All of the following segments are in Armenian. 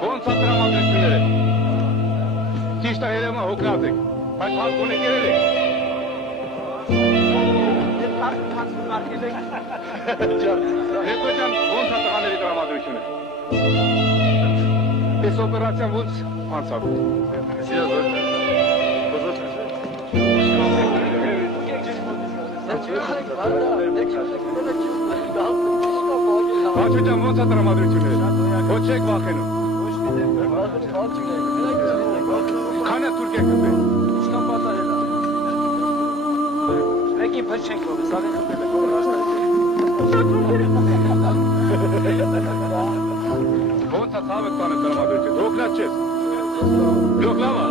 Ոնց է տրամադրությունները։ Ճիշտ է երևում հոգնած եք, բայց հարկոն եք երել եք։ Հետո ջան, ոնց է տղաների տրամադրությունը։ Այս օպերացիան ոնց անցավ։ Բաչու ջան, ոնց է տրամադրությունները։ Ոչ եք վախենում։ Քանի թուրք եք գտել։ Ինչքան պատահել է։ Մեկին փչենք ով, սաղի խփել եք ով Ոնց է ցավը տանը տրամադրություն։ Դոկլաց չես։ Դոկլավա։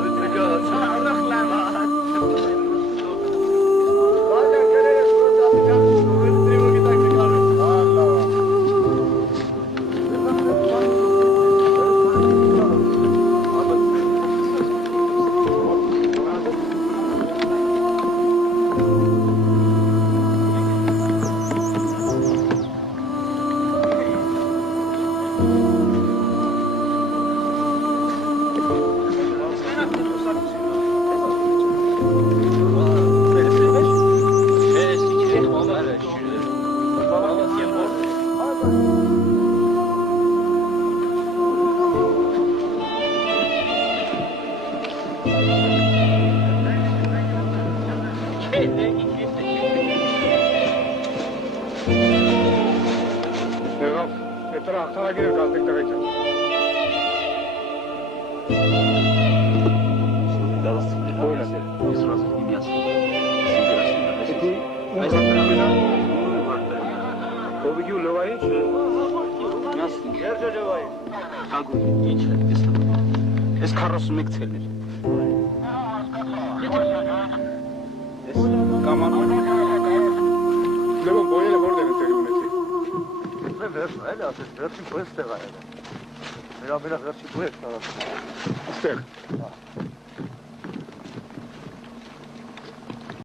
Ես 41 ցելներ։ Կամանան։ Լևոն բոյելը որտեղ է տեղի ունեցի։ Վերջն այլ ասես, վերջին բույս տեղ այլ է։ Վերջին բույս տարած։ Ստեղ։